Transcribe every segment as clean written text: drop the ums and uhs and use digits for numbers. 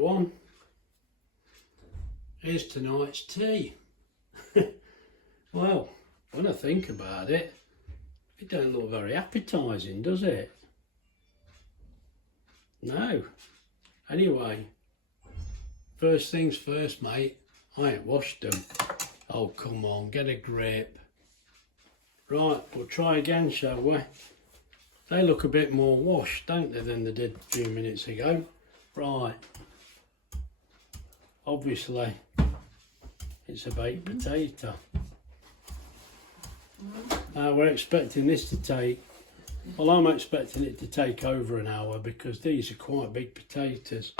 everyone. Here's tonight's tea. Well, when I think about it, it don't look very appetising, does it? No. Anyway, first things first, mate, I ain't washed them. Oh, come on, get a grip. Right, we'll try again, shall we? They look a bit more washed, don't they, than they did a few minutes ago. Right. Obviously, it's a baked potato. We're expecting this to take, well, I'm expecting it to take over an hour because these are quite big potatoes.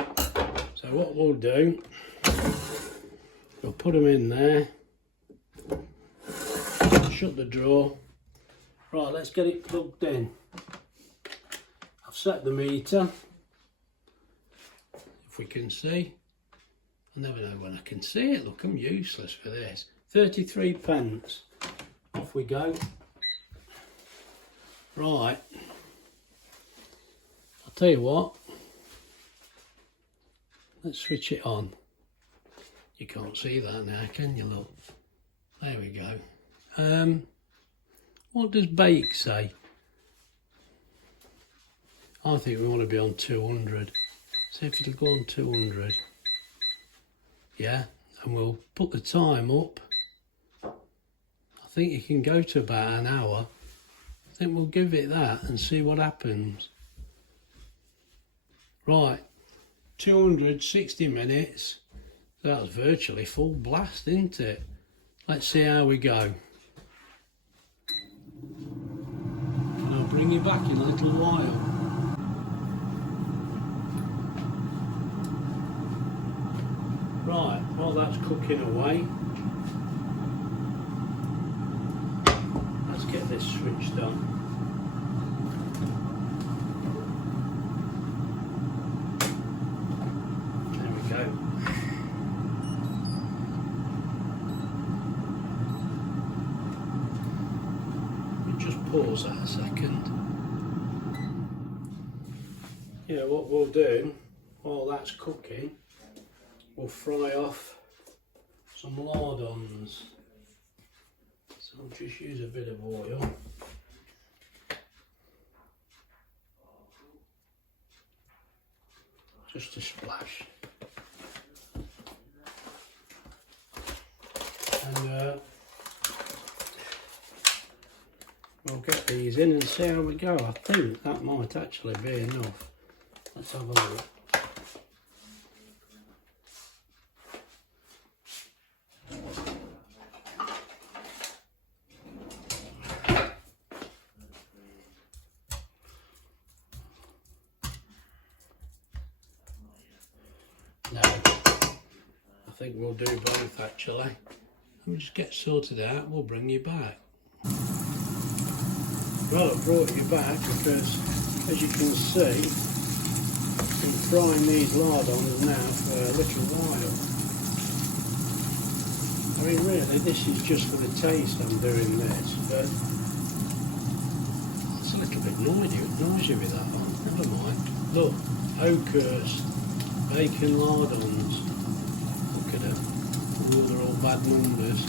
So what we'll do, we'll put them in there, shut the drawer. Right, let's get it plugged in. I've set the meter, if we can see. I never know when I can see it. Look, I'm useless for this. 33 pence. Off we go. Right. I'll tell you what. Let's switch it on. You can't see that now, can you? Look. There we go. What does bake say? I think we want to be on 200. See if it'll go on 200. Yeah, and we'll put the time up. I think you can go to about an hour. I think we'll give it that and see what happens. Right, 260 minutes. That's virtually full blast, isn't it? Let's see how we go. And I'll bring you back in a little while. Right, while that's cooking away, let's get this switched on. There we go. We just pause that a second. Yeah, what we'll do while that's cooking, we'll fry off some lardons. So I'll just use a bit of oil. Just a splash. And we'll get these in and see how we go. I think that might actually be enough. Let's have a look. No, I think we'll do both actually. We'll just get sorted out, we'll bring you back. Well, I've brought you back because, as you can see, I'm frying these lardons now for a little while. I mean, really, this is just for the taste I'm doing this, but it's a little bit noisy with that one. Never mind. Look, Oakhurst bacon lardons. Look at them. Oh, they're all bad numbers.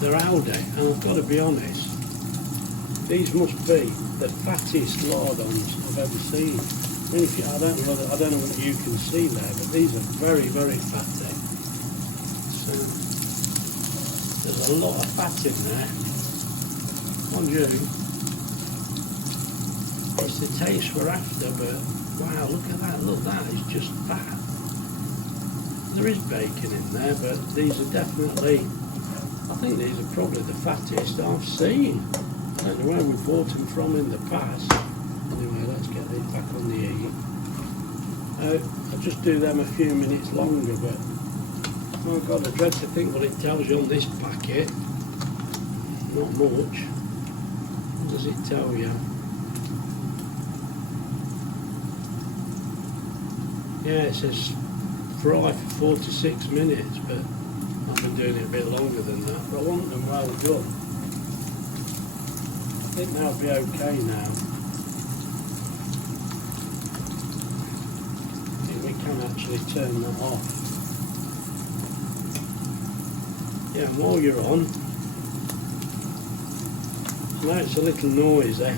They're Aldi, and I've got to be honest, these must be the fattest lardons I've ever seen. I mean, I don't know what you can see there, but these are very, very fatty. So there's a lot of fat in there. Mind you, it's the taste we're after, but wow, look at that, look, that is just fat. There is bacon in there, but these are definitely, I think these are probably the fattest I've seen. I don't know where we bought them from in the past. Anyway, let's get these back on the heat. I'll just do them a few minutes longer, but oh God, I dread to think what it tells you on this packet. Not much. What does it tell you? Yeah, it says fry for 4 to 6 minutes, but I've been doing it a bit longer than that. But I want them well done. I think they'll be okay now. I think we can can actually turn that off. Yeah, and while you're on, now it's a little noisy.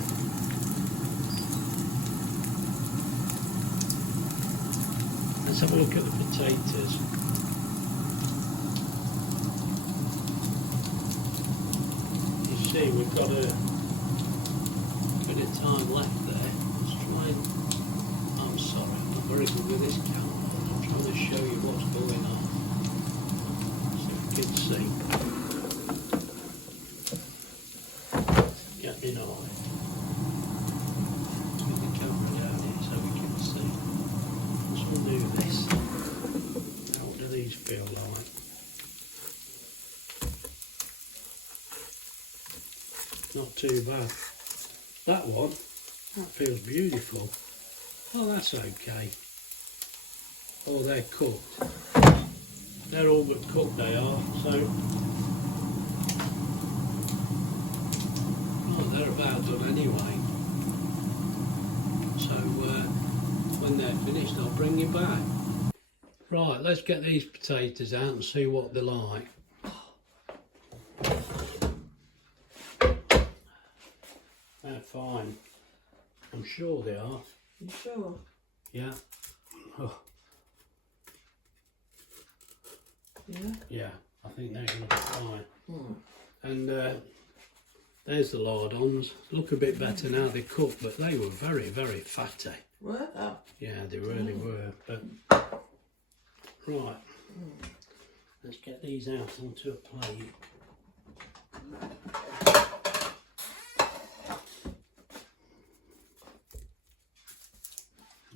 Let's have a look at the potatoes. You see, we've got a bit of time left there. Let's try and, I'm sorry, I'm not very good with this camera. I'm trying to show you what's going on. So you can see. Get me now. Get the camera down here so we can see. Let's undo this. Now what do these feel like? Not too bad. That one, that feels beautiful. Oh, that's okay. Oh, they're cooked. They're all but cooked, they are. So, oh, they're about done anyway. So, when they're finished, I'll bring you back. Right, let's get these potatoes out and see what they're like. They're fine. I'm sure they are. You sure? Yeah. Oh. Yeah? Yeah, I think they're going to be fine. And there's the lardons. Look a bit better now they're cooked, but they were very, very fatty. Were they? Yeah, they really were. But right, let's get these out onto a plate.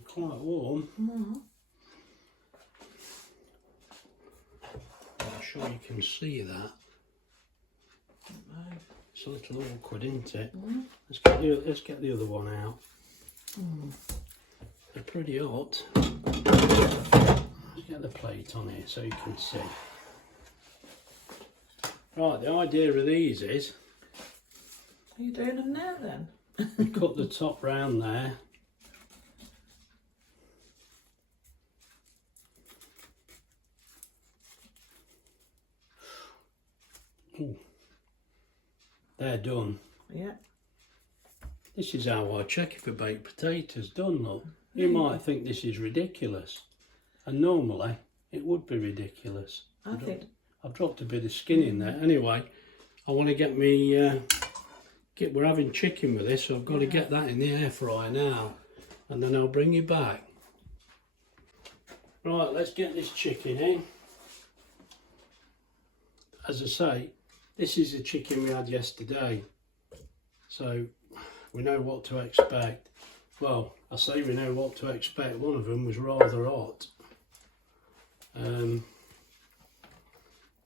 Quite warm. I'm sure you can see that. It's a little awkward, isn't it? Let's get the other one out. They're pretty hot. Let's get the plate on here so you can see. Right, the idea of these is... Are you doing them now then? we cut the top round there. Ooh. They're done. Yeah. This is how I check if a baked potato's done, look. You might think this is ridiculous. And normally, it would be ridiculous. I've dropped a bit of skin in there. Anyway, I want to get me... we're having chicken with this, so I've got to get that in the air fryer now. And then I'll bring you back. Right, let's get this chicken in. As I say, this is the chicken we had yesterday. So, we know what to expect. Well, I say we know what to expect. One of them was rather hot.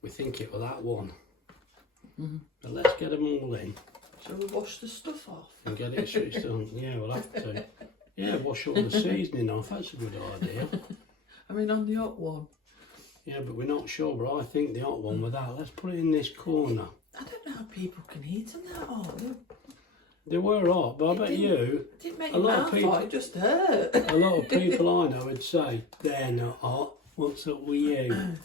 We think it was that one. But let's get them all in. Shall we wash the stuff off? And get it switched on. Yeah, we'll have to. Yeah, wash all the seasoning off. That's a good idea. I mean, on the hot one. Yeah, but we're not sure. But I think the hot one with that. Let's put it in this corner. I don't know how people can eat them that hot. They were hot, but I bet you... It didn't make your mouth hot, it just hurt. A lot of people I know would say, they're not hot. What's up with you?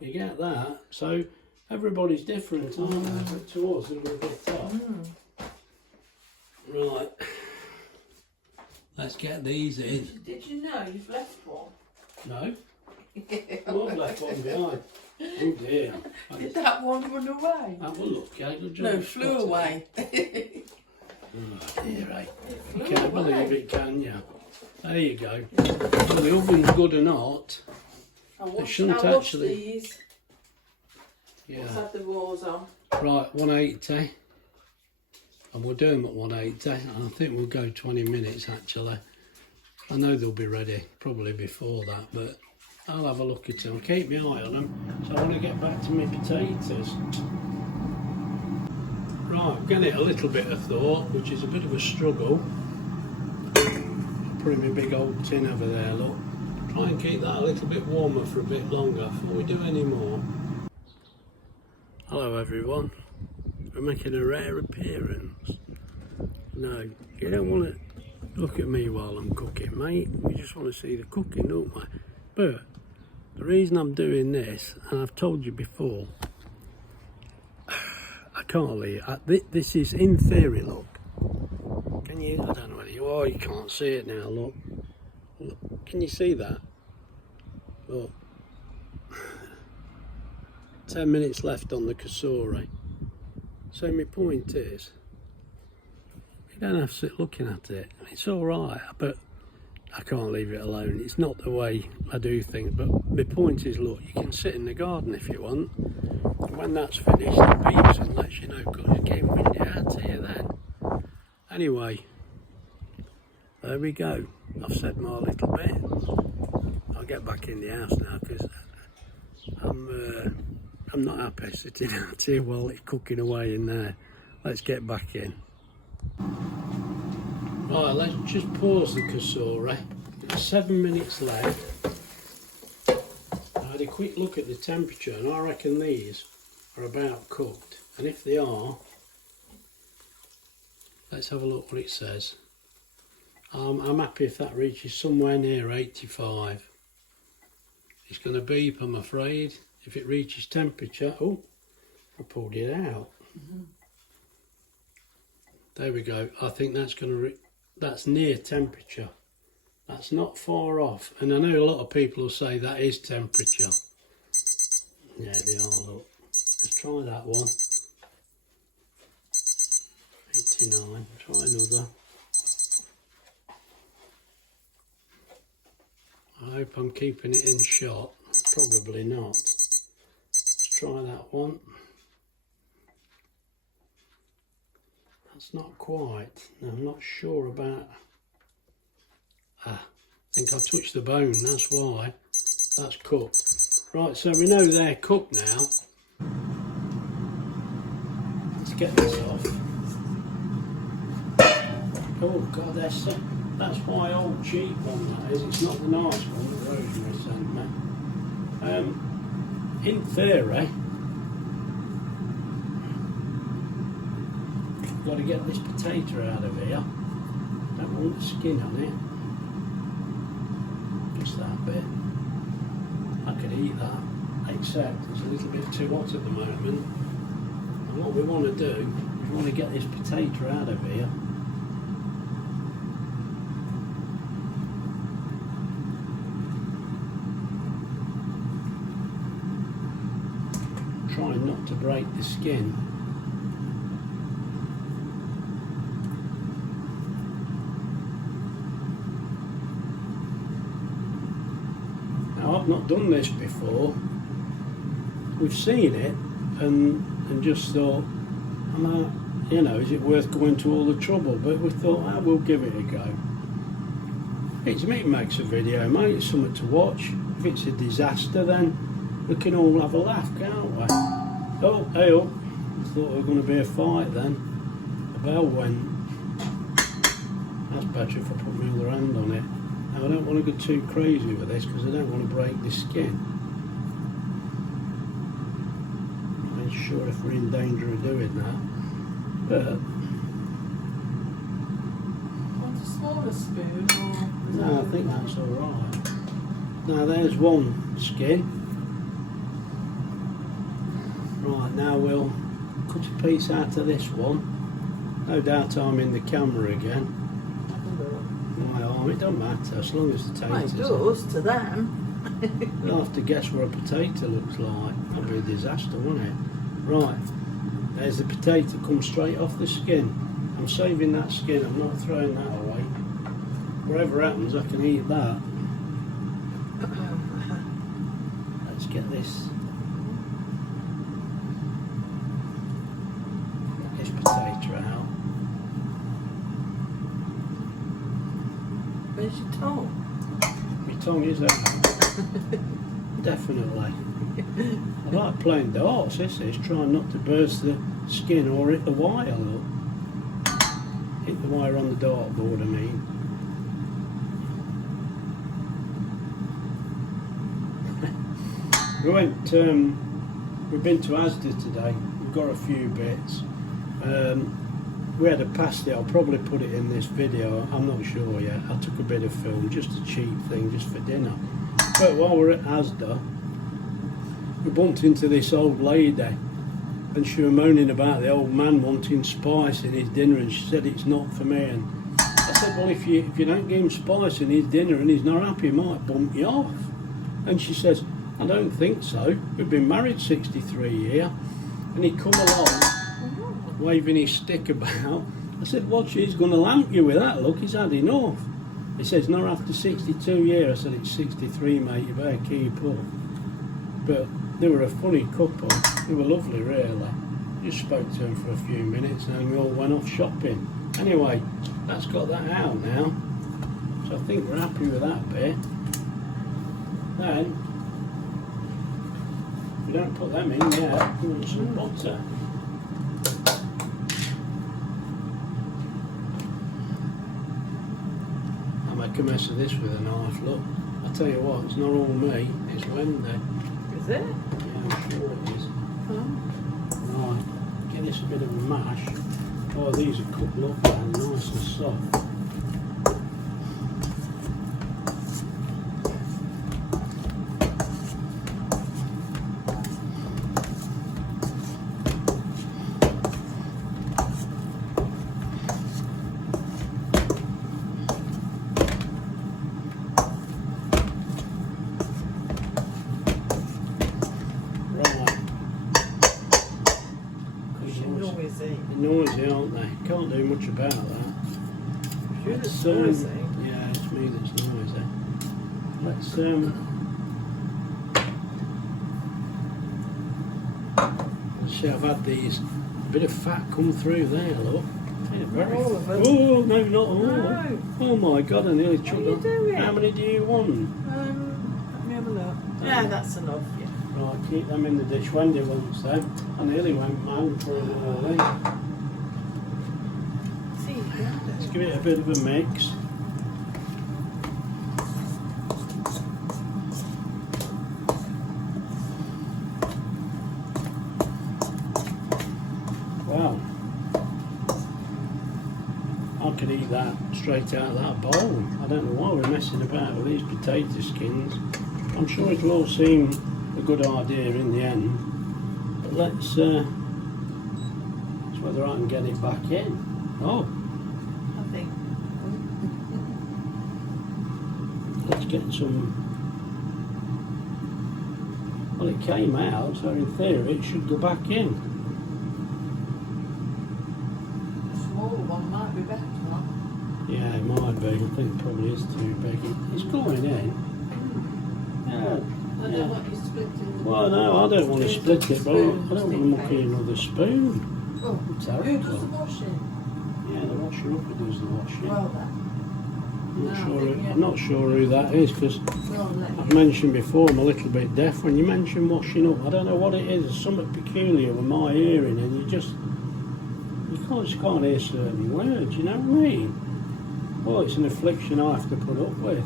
You get that? So everybody's different, aren't they? But to us, it'll be a bit tough. Right. Let's get these in. Did you know you've left one? No. I've left one behind. Oh dear. Did that one run away? That will look good. No, flew away. Oh dear, eh? You can't believe it, can you? There you go. Well, the oven's good and hot. I washed these. Yeah. Let's have the raws on. Right, 180. And we'll do them at 180. And I think we'll go 20 minutes actually. I know they'll be ready probably before that, but I'll have a look at them. Keep my eye on them. So I want to get back to my potatoes. Right, I'm getting it a little bit of thought, which is a bit of a struggle. Putting my big old tin over there, look. Try and keep that a little bit warmer for a bit longer before we do any more. Hello everyone. We're making a rare appearance. No, you don't want to look at me while I'm cooking, mate. We just want to see the cooking, don't we? But the reason I'm doing this, and I've told you before, I can't leave. This is in theory, look. Can you, I don't know whether you can't see it now, look. Look. Can you see that? Look. 10 minutes left on the Kasuri. So my point is, you don't have to sit looking at it. It's alright, but I can't leave it alone. It's not the way I do things, but my point is, look, you can sit in the garden if you want. And when that's finished, it beeps and lets you know, because it's getting windy out here then. Anyway, there we go. I've said my little bit. I'll get back in the house now, because I'm not happy sitting out here while it's cooking away in there. Let's get back in. Right, let's just pause the Kasuri. There's 7 minutes left. I had a quick look at the temperature, and I reckon these are about cooked. And if they are, let's have a look what it says. I'm happy if that reaches somewhere near 85. It's going to beep, I'm afraid, if it reaches temperature. Oh, I pulled it out. There we go. I think that's going to that's near temperature. That's not far off. And I know a lot of people will say that is temperature. Yeah, they are, look. Let's try that one. 89. Try another. I hope I'm keeping it in shot. Probably not. Let's try that one. That's not quite. No, I'm not sure about. I think I touched the bone, that's why. That's cooked. Right, so we know they're cooked now. Let's get this off. Oh God, that's my old cheap one, that is. It's not the nice one that Rosemary sent me. In theory, I've got to get this potato out of here. Don't want the skin on it. Just that bit. I could eat that, except it's a little bit too hot at the moment. And what we want to do is we want to get this potato out of here. Trying not to break the skin. I've not done this before. We've seen it and just thought, you know, is it worth going to all the trouble? But we thought, we'll give it a go. It makes a video, mate. It's something to watch. If it's a disaster, then we can all have a laugh, can't we? Oh, hey up. Thought there was going to be a fight then. The bell went. That's better if I put my other hand on it. Now, I don't want to go too crazy with this because I don't want to break the skin. I'm not sure if we're in danger of doing that. But Want a smaller spoon or? no, I think that's alright. Now there's one skin. Right, now we'll cut a piece out of this one. No doubt I'm in the camera again. My arm, it don't matter as long as the potatoes. Well, it does to them. You'll have to guess what a potato looks like. That'd be a disaster, wouldn't it? Right, there's the potato, comes straight off the skin. I'm saving that skin, I'm not throwing that away. Whatever happens, I can eat that. Let's get this. Get this potato out. Where's your tongue? My tongue is out. Definitely. I like playing darts, this is, trying not to burst the skin or hit the wire, look. Hit the wire on the dartboard, I mean. We've been to Asda today, we've got a few bits. We had a pasty, I'll probably put it in this video, I'm not sure yet. I took a bit of film, just a cheap thing, just for dinner. But while we're at Asda, we bumped into this old lady, and she was moaning about the old man wanting spice in his dinner, and she said it's not for me. And I said, well, if you don't give him spice in his dinner and he's not happy, he might bump you off. And she says, I don't think so. We've been married 63 years. And he come along, waving his stick about. I said, well, she's going to lamp you with that, look, he's had enough. He says, not after 62 years. I said, it's 63, mate, you better keep up. But they were a funny couple. They were lovely, really. Just spoke to them for a few minutes and then we all went off shopping. Anyway, that's got that out now. So I think we're happy with that bit. Then, if we don't put them in yet, we want some butter. I make a mess of this with a knife, look. I tell you what, it's not all me, it's Wendy. Is it? Yeah, I'm sure it is. Right, get this a bit of a mash. Oh, these are cooked lovely and nice and soft. Noisy, aren't they? Can't do much about that. You're that's noisy. Yeah, it's me that's noisy. Let's see, I've had these a bit of fat come through there, look. Yeah, very All of them. Oh no, not all. No. Oh my god, I nearly chucked What are you them. doing? How many do you want? Let me have a look. Yeah, that's enough. Yeah. Right, keep them in the dish. Wendy wants them. I nearly went mad for it all. Let's give it a bit of a mix. Wow. I could eat that straight out of that bowl. I don't know why we're messing about with these potato skins. I'm sure it'll all seem a good idea in the end. But let's see whether I can get it back in. Oh. I think. Let's get some. Well, it came out, so in theory it should go back in. The smaller one might be better. Yeah, it might be. I think it probably is too big. It's going in. Yeah. I don't want you splitting. Well, no, I don't want to split it, but I don't want to muck in another spoon. Oh, Terrible. who does the washing? Yeah, the washer upper does the washing. Well then. I'm not sure who that is because Well, I've mentioned before I'm a little bit deaf. When you mention washing up, I don't know what it is. There's something peculiar with my hearing, and you just can't hear certain words. You know what I mean? Well, it's an affliction I have to put up with.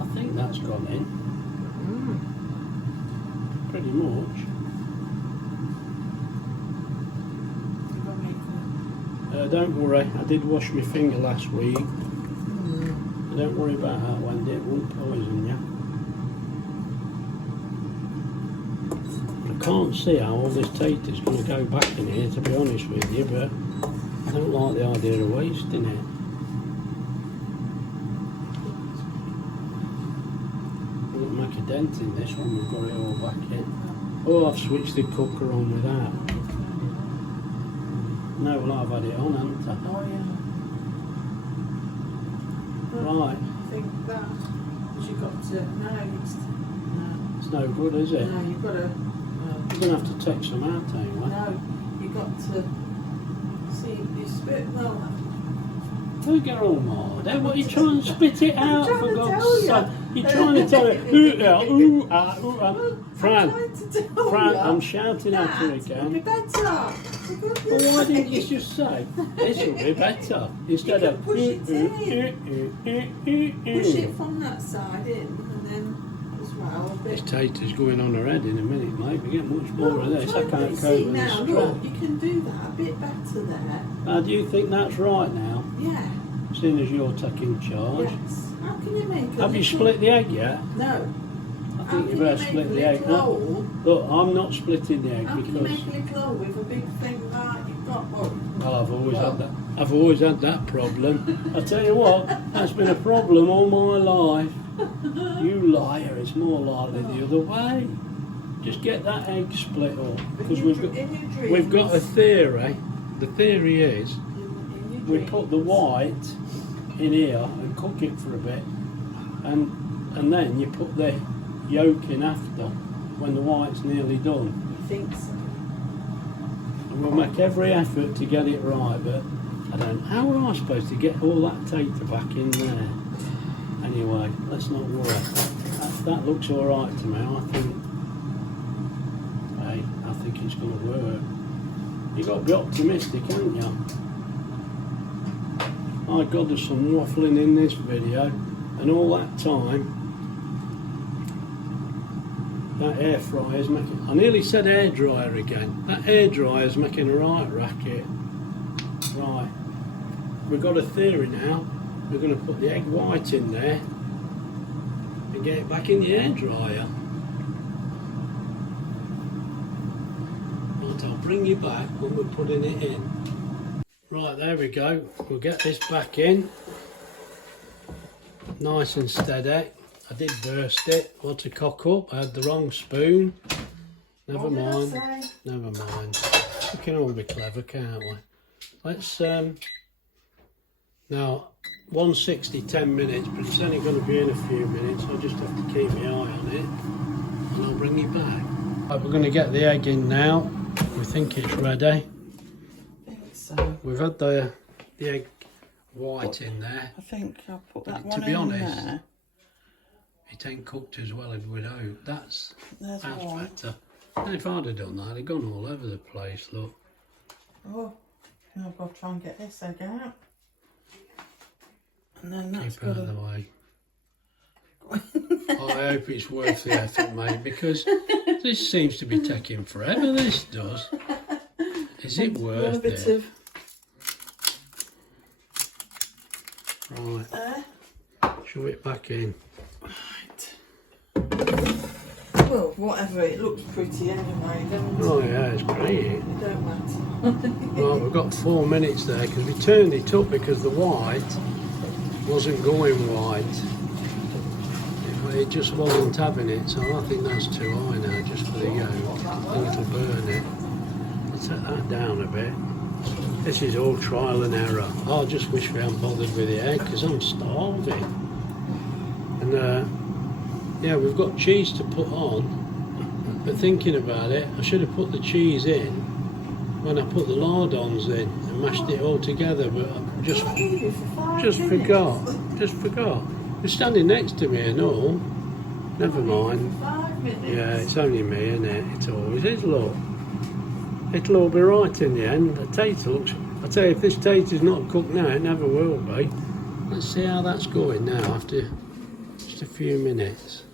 I think that's gone in. Pretty much. Don't worry, I did wash my finger last week. Don't worry about that, Wendy, it won't poison you. I can't see how all this tater's going to go back in here, to be honest with you, but I don't like the idea of wasting it. We'll make a dent in this when we've got it all back in. Oh, I've switched the cooker on with that. No, well, I've had it on, haven't I? Oh, yeah. Right. I think that, because you've got to, no, It's no good, is it? no, you've got to, You're going to have to take some out anyway. no, you've got to, see, you spit, well, Don't get all mad. Eh? What are you trying to spit it out, trying for to God's tell sake? you. You're trying to tell it, ooh, ah, ooh, ah. Fran, I'm trying to tell Fran, you. I'm shouting at her That will be again. better. Well, why didn't you just say, this will be better, instead of, push it Push it from that side in, and then as well. A bit. This tater's going on her head in a minute, mate. We get much more of this. I can't cope See with now, this look, strap. you can do that a bit better there. Do you think that's right now? Yeah. seeing as you're taking charge. Yes. How can you make a Have you little- split the egg yet? No. I How think you can better make split a the egg. little No, hole? look, I'm not splitting the egg How can you because make a little hole with a big thing like you've got? well, I've always had that. I've always had that problem. I tell you what, that's been a problem all my life. You liar! It's more likely the other way. Just get that egg split up because we've got a theory. The theory is we put the white in here and cook it for a bit, and then you put the yolk in after when the white's nearly done. I think so. And we'll make every effort to get it right, but I don't. How am I supposed to get all that tater back in there? Anyway, let's not worry. That looks all right to me. I think it's going to work. You've got to be optimistic, haven't you? My God, there's some waffling in this video, and all that time, that air fryer is making. I nearly said air dryer again. That air dryer is making a right racket. Right, we've got a theory now. We're going to put the egg white in there and get it back in the air dryer. Right, I'll bring you back when we're putting it in. Right, there we go. We'll get this back in. Nice and steady. I did burst it. What to cock up. I had the wrong spoon. Never mind. Never mind. We can all be clever, can't we? Let's now 160 10 minutes, but it's only going to be in a few minutes. I'll just have to keep my eye on it and I'll bring you back. Right, we're going to get the egg in now. We think it's ready. I think so. We've had the egg white in there. I think I'll put that To one be in honest, there. it ain't cooked as well as we'd hoped. That's one. better. And if I'd have done that, it'd gone all over the place, look. Oh, now I've got to try and get this egg out. And then that's Keep it out got of to... the way. I hope it's worth the effort, mate, because this seems to be taking forever, this does. Is it worth it? Right. Shove it back in. Right. Well, whatever, it looks pretty anyway, doesn't it? Oh yeah, it's pretty. It don't matter. Right, we've got 4 minutes there because we turned it up because the white wasn't going white. It just wasn't having it, so I think that's too high now just for the yolk. I think it'll burn it. Let's set that down a bit. This is all trial and error. I just wish we hadn't bothered with the egg because I'm starving. And yeah, we've got cheese to put on, but thinking about it, I should have put the cheese in when I put the lardons in and mashed it all together, but I just forgot. You're standing next to me and all. Never mind. 5 minutes. Yeah, it's only me, isn't it? It always is, look. It'll all be right in the end. The tater looks... I tell you, if this tater's not cooked now, it never will be. Let's see how that's going now after just a few minutes.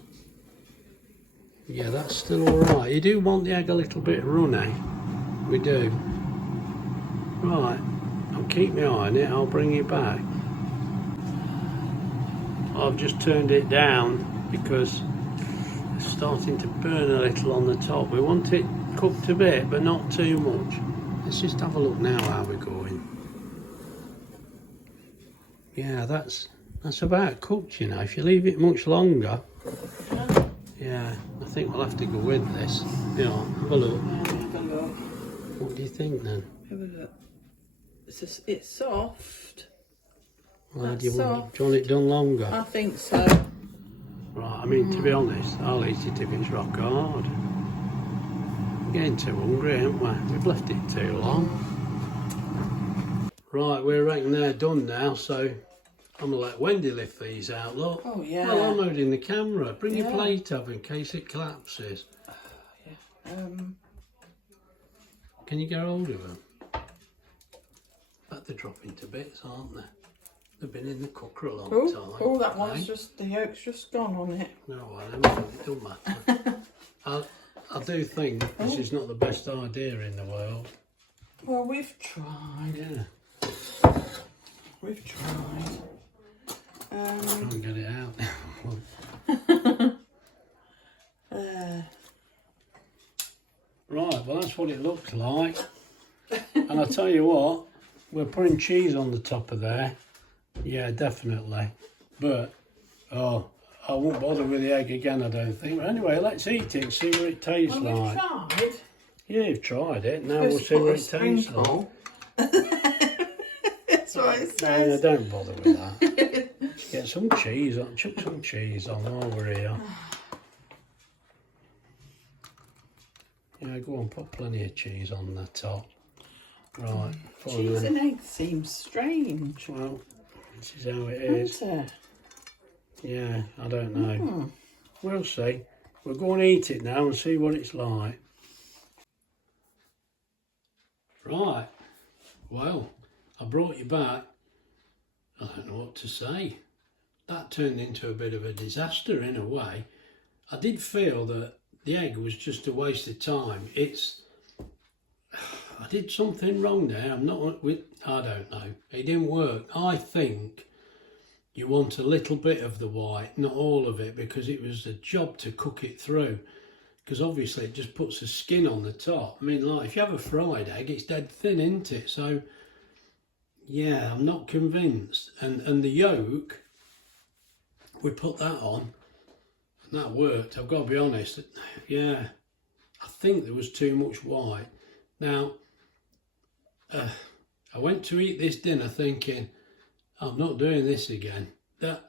Yeah, that's still alright. You do want the egg a little bit runny. We do. Right, I'll keep my eye on it. I'll bring it back. I've just turned it down because it's starting to burn a little on the top. We want it cooked a bit, but not too much. Let's just have a look now how we're going. Yeah, that's about cooked, you know. If you leave it much longer, yeah, I think we'll have to go with this. Yeah, have a look. Have a look. What do you think then? Have a look. It's soft. Well, do you want it done longer? I think so. Right, I mean, to be honest, I'll eat it if it's rock hard. We're getting too hungry, aren't we? We've left it too long. Right, we're reckon they're done now, so I'm going to let Wendy lift these out, look. Oh, yeah. Well, I'm holding the camera. Bring your plate up in case it collapses. Yeah. Can you get hold of them? But they're dropping to bits, aren't they? They've been in the cooker a long time. Oh, that one's just, the yolk's just gone on it. No, well, it don't matter. I do think this is not the best idea in the world. Well, we've tried. Yeah. We've tried. Can't get it out. Right, well that's what it looks like. And I tell you what, we're putting cheese on the top of there. Yeah, definitely. But, oh, I won't bother with the egg again, I don't think. But anyway, let's eat it and see what it tastes Well, like. tried. Yeah, you've tried it. Now we'll see what it tastes like. That's what it No, says. don't bother with that. Get some cheese on, chuck some cheese on while we're here. Yeah, go on, put plenty of cheese on the top. Right. Cheese and eggs seems strange. Well, this is how it is. Isn't it? Yeah, I don't know. We'll see. We'll go and eat it now and see what it's like. Right. Well, I brought you back. I don't know what to say. That turned into a bit of a disaster in a way. I did feel that the egg was just a waste of time. I did something wrong there. I don't know. It didn't work. I think you want a little bit of the white, not all of it, because it was a job to cook it through. Because obviously it just puts the skin on the top. I mean, like if you have a fried egg, it's dead thin, isn't it? So yeah, I'm not convinced. And the yolk, we put that on. And that worked, I've got to be honest. Yeah, I think there was too much white. Now, I went to eat this dinner thinking, I'm not doing this again. That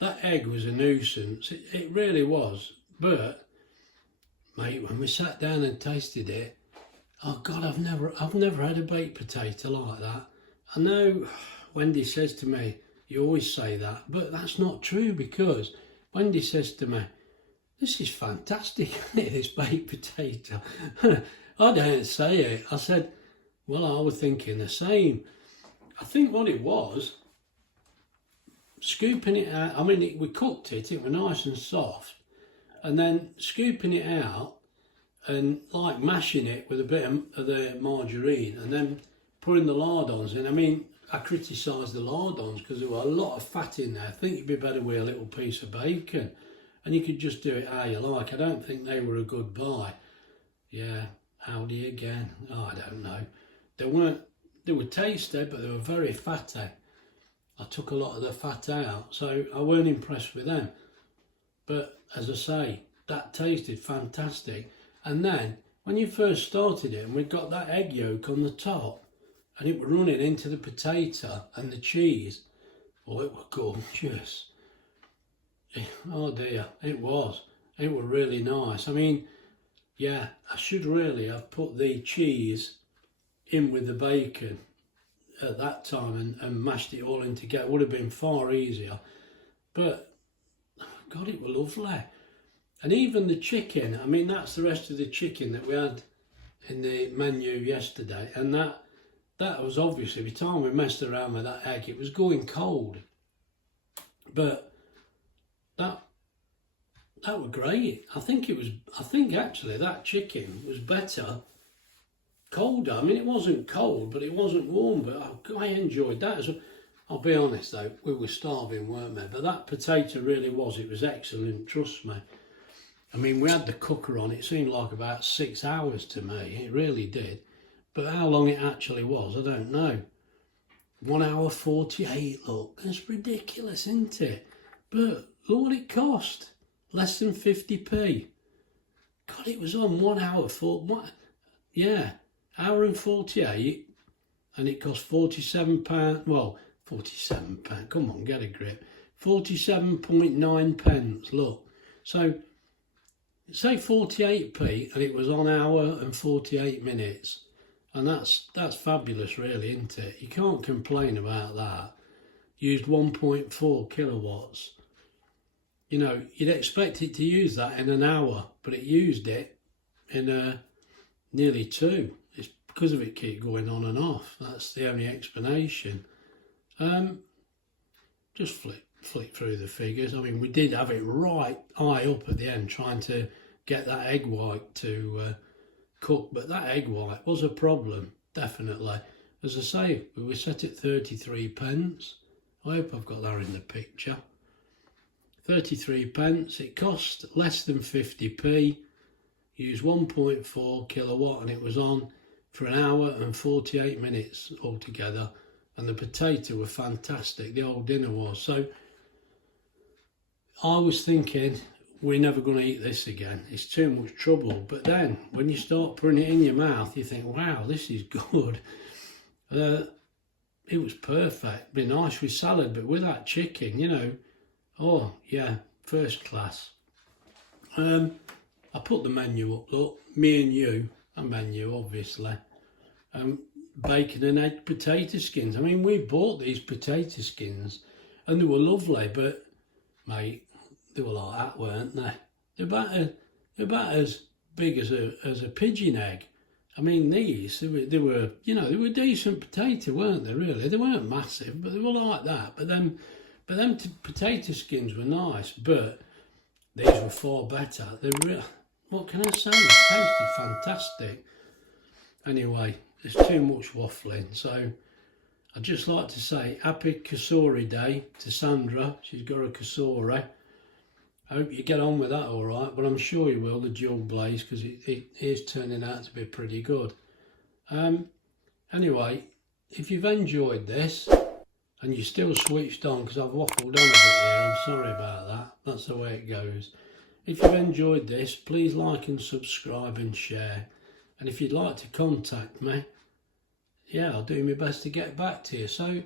egg was a nuisance. It really was. But, mate, when we sat down and tasted it, oh God, I've never had a baked potato like that. I know Wendy says to me, you always say that, but that's not true because Wendy says to me, this is fantastic, isn't it, this baked potato? I didn't say it. I said, well, I was thinking the same. I think what it was, scooping it out, I mean, we cooked it, it was nice and soft, and then scooping it out and like mashing it with a bit of the margarine and then putting the lardons in. I mean, I criticised the lardons because there were a lot of fat in there. I think it'd be better with a little piece of bacon. And you could just do it how you like. I don't think they were a good buy. Yeah, Aldi again. Oh, I don't know. They were tasty, but they were very fatty. I took a lot of the fat out, so I weren't impressed with them. But as I say, that tasted fantastic. And then when you first started it and we got that egg yolk on the top and it was running into the potato and the cheese, oh, it was gorgeous. Oh dear, it was. It was really nice. I mean, yeah, I should really have put the cheese in with the bacon at that time and mashed it all in together. It would have been far easier. But, God, it was lovely. And even the chicken, I mean, that's the rest of the chicken that we had in the menu yesterday. And that was obviously, by the time we messed around with that egg, it was going cold. But that was great. I think actually that chicken was better colder. I mean, it wasn't cold, but it wasn't warm. But I enjoyed that. I'll be honest though, we were starving, weren't we? But that potato really was. It was excellent. Trust me. I mean, we had the cooker on. It seemed like about 6 hours to me. It really did. But how long it actually was, I don't know. 1 hour 48. Look, that's ridiculous, isn't it? But look what it cost. Less than 50p. God, it was on 1 hour hour and 48, and it cost £47. Well, £47. Come on, get a grip. 47.9 pence. Look, so say 48p, and it was on hour and 48 minutes, and that's fabulous, really, isn't it? You can't complain about that. Used 1.4 kilowatts. You know, you'd expect it to use that in an hour, but it used it in nearly 2. It's because of it keep going on and off. That's the only explanation. Just flick through the figures. I mean, we did have it right high up at the end, trying to get that egg white to cook, but that egg white was a problem, definitely. as I say, we were set at 33 pence. I hope I've got that in the picture. 33 pence. It cost less than 50p. Used 1.4 kilowatt and it was on for an hour and 48 minutes altogether. And the potato were fantastic. The old dinner was. So I was thinking, we're never going to eat this again. It's too much trouble. But then when you start putting it in your mouth, you think, wow, this is good. It was perfect. Be nice with salad, but with that chicken, you know, oh yeah, first class. I put the menu up, look, me and you, a menu obviously. Bacon and egg potato skins. I mean, we bought these potato skins and they were lovely, but mate, they were like that, weren't they? They're about as big as a pigeon egg. I mean, these, they were, you know, they were decent potato, weren't they, really? They weren't massive, but they were like that. But them potato skins were nice, but these were far better. What can I say? They tasted fantastic. Anyway, there's too much waffling, so I'd just like to say happy Kasori Day to Sandra. She's got a Kasori. I hope you get on with that all right, but I'm sure you will, the jug blaze, because it is turning out to be pretty good. Anyway, if you've enjoyed this and you're still switched on, because I've waffled on a bit here, I'm sorry about that. That's the way it goes. If you've enjoyed this, please like and subscribe and share. And if you'd like to contact me, yeah, I'll do my best to get back to you. So,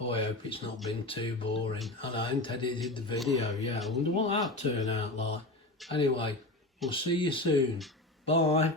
oh, I hope it's not been too boring. And I haven't edited the video, yeah. I wonder what that'll turn out like. Anyway, we'll see you soon. Bye.